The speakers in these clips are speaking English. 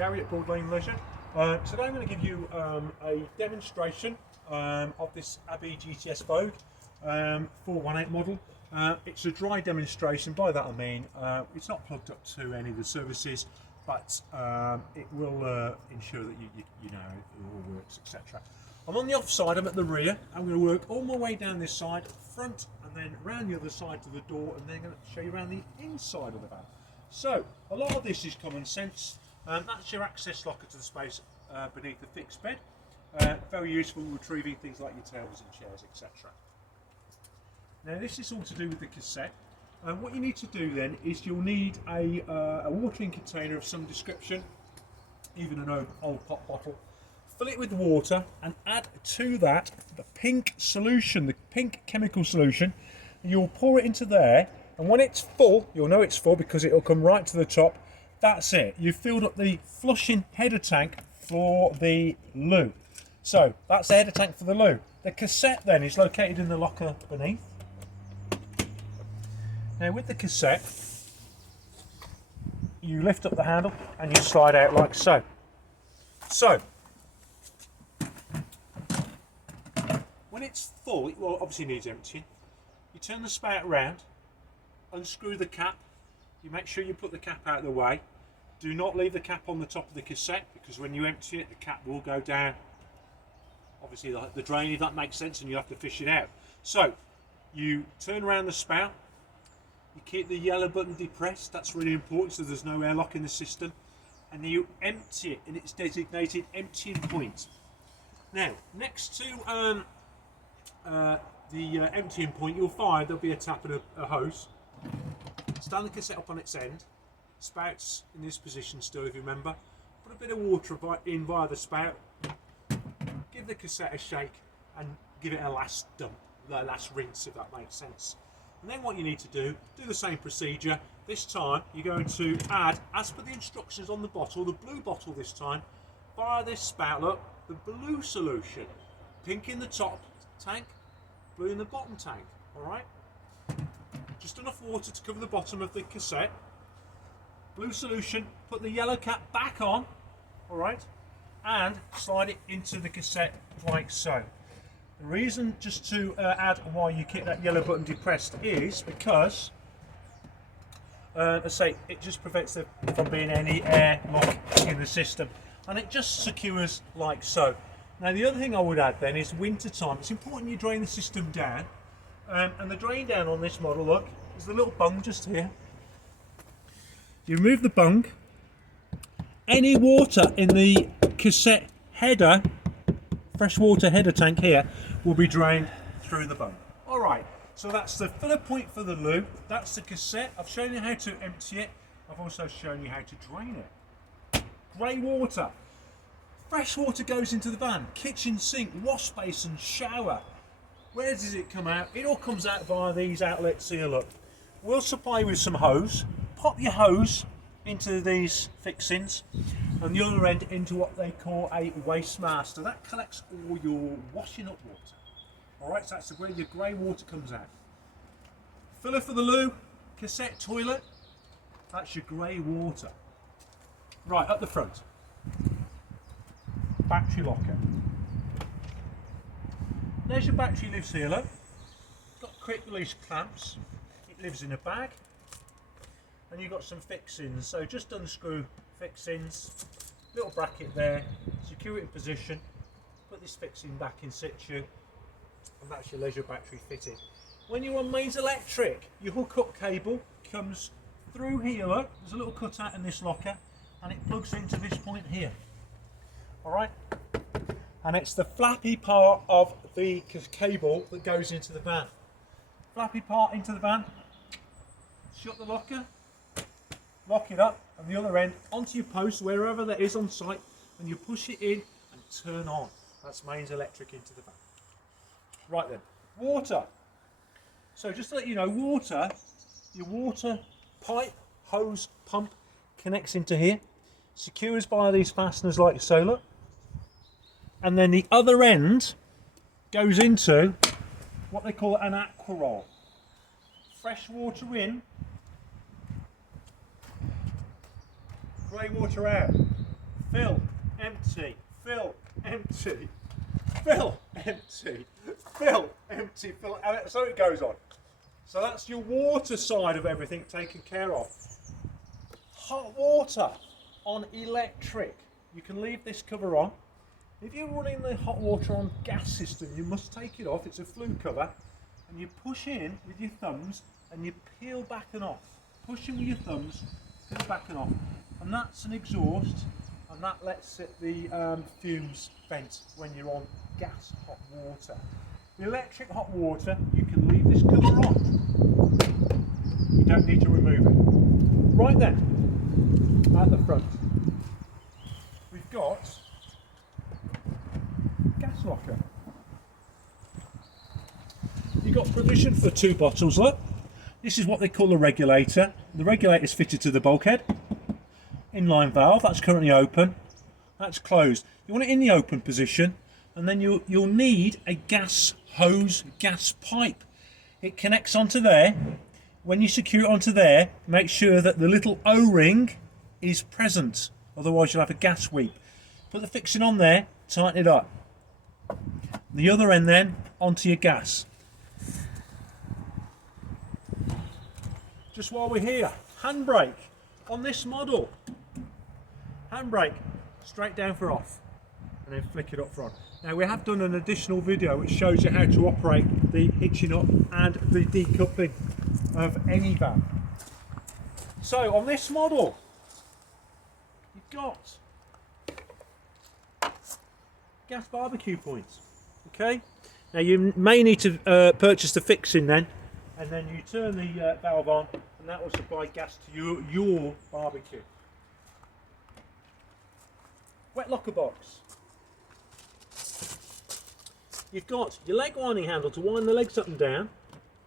Gary at Broadlane Leisure. Today I'm going to give you a demonstration of this Abbey GTS Vogue 418 model. It's a dry demonstration. By that I mean it's not plugged up to any of the services, but it will ensure that you know it all works, etc. I'm on the off side, I'm at the rear. I'm going to work all my way down this side, front, and then round the other side to the door, and then I'm going to show you around the inside of the van. So a lot of this is common sense. That's your access locker to the space beneath the fixed bed. Very useful for retrieving things like your tables and chairs, etc. Now this is all to do with the cassette. What you need to do then is you'll need a watering container of some description, even an old pop bottle. Fill it with water and add to that the pink solution, the pink chemical solution. You'll pour it into there, and when it's full, you'll know it's full because it'll come right to the top. That's it. You've filled up the flushing header tank for the loo. So that's the header tank for the loo. The cassette then is located in the locker beneath. Now with the cassette, you lift up the handle and you slide out like so. So when it's full, it obviously needs emptying. You turn the spout round, unscrew the cap. You make sure you put the cap out of the way. Do not leave the cap on the top of the cassette, because when you empty it, the cap will go down, obviously the drain, if that makes sense, and you have to fish it out. So you turn around the spout, you keep the yellow button depressed, that's really important so there's no airlock in the system, and then you empty it in its designated emptying point. Now next to the emptying point, you'll find there'll be a tap and a hose. Stand the cassette up on its end, spouts in this position still if you remember. Put a bit of water in via the spout, give the cassette a shake and give it a last dump, a last rinse if that makes sense. And then what you need to do the same procedure. This time you're going to add, as per the instructions on the bottle, the blue bottle this time, via this spout, look, the blue solution. Pink in the top tank, blue in the bottom tank, alright? Just enough water to cover the bottom of the cassette. Blue solution, put the yellow cap back on, alright, and slide it into the cassette like so. The reason just to add why you keep that yellow button depressed is because, as I say, it just prevents there from being any air lock in the system, and it just secures like so. Now the other thing I would add then is winter time. It's important you drain the system down. And the drain down on this model, look, is the little bung just here. You remove the bung. Any water in the cassette header, freshwater header tank here, will be drained through the bung. Alright, so that's the filler point for the loo. That's the cassette. I've shown you how to empty it. I've also shown you how to drain it. Grey water. Fresh water goes into the van. Kitchen sink, wash basin, shower. Where does it come out? It all comes out via these outlets here, look. We'll supply you with some hose. Pop your hose into these fixings and the other end into what they call a waste master. That collects all your washing up water. Alright, so that's where your grey water comes out. Filler for the loo, cassette toilet, that's your grey water. Right, up the front. Battery locker. There's your battery lives here, look. Got quick release clamps. It lives in a bag. And you've got some fixings. So just unscrew fixings, little bracket there, secure it in position, put this fixing back in situ, and that's your leisure battery fitted. When you're on mains electric, your hook up cable comes through here, look. There's a little cutout in this locker, and it plugs into this point here. Alright? And it's the flappy part of the cable that goes into the van. Flappy part into the van, shut the locker, lock it up, and the other end onto your post, wherever that is on site, and you push it in and turn on. That's mains electric into the van. Right then, water. So just to let you know, water, your water pipe, hose, pump connects into here, secures by these fasteners like so, look. And then the other end goes into what they call an aqua roll. Fresh water in, grey water out. fill, empty, fill, empty, fill, empty, fill, empty, fill, and so it goes on. So that's your water side of everything taken care of. Hot water on electric. You can leave this cover on. If you're running the hot water on gas system, you must take it off. It's a flue cover, and you push in with your thumbs and you peel back and off. Push in with your thumbs, peel back and off. And that's an exhaust, and that lets the fumes vent when you're on gas hot water. The electric hot water, you can leave this cover on. You don't need to remove it. Right there, at the front, we've got gas locker. You've got provision for 2 bottles, look. This is what they call a regulator. The regulator is fitted to the bulkhead. Inline valve, that's currently open. That's closed. You want it in the open position, and then you'll need a gas hose, gas pipe. It connects onto there. When you secure it onto there, make sure that the little O-ring is present, otherwise you'll have a gas weep. Put the fixing on there, tighten it up. The other end then onto your gas. Just while we're here, handbrake on this model. Handbrake straight down for off, and then flick it up front. Now we have done an additional video which shows you how to operate the hitching up and the decoupling of any van. So on this model, you've got gas barbecue points. Okay. Now you may need to purchase the fixing then, and then you turn the valve on, and that will supply gas to your barbecue. Wet locker box. You've got your leg winding handle to wind the legs up and down.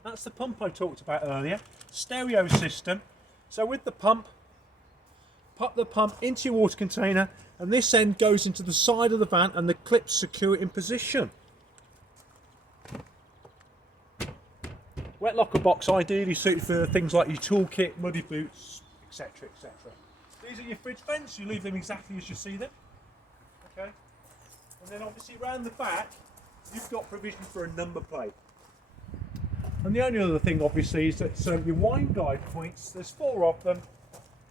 That's the pump I talked about earlier. Stereo system. So with the pump, pop the pump into your water container, and this end goes into the side of the van, and the clips secure it in position. Wet locker box ideally suited for things like your toolkit, muddy boots, etc, etc. These are your fridge vents. You leave them exactly as you see them. Okay. And then obviously around the back, you've got provision for a number plate. And the only other thing obviously is that your wine guide points, there's 4 of them.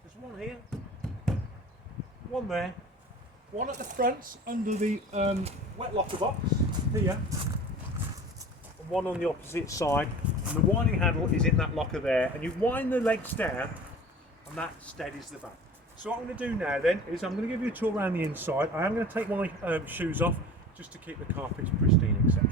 There's one here, one there, one at the front under the wet locker box here, and one on the opposite side. And the winding handle is in that locker there, and you wind the legs down, and that steadies the van. So what I'm going to do now then is I'm going to give you a tour around the inside. I am going to take my shoes off just to keep the carpets pristine, etc.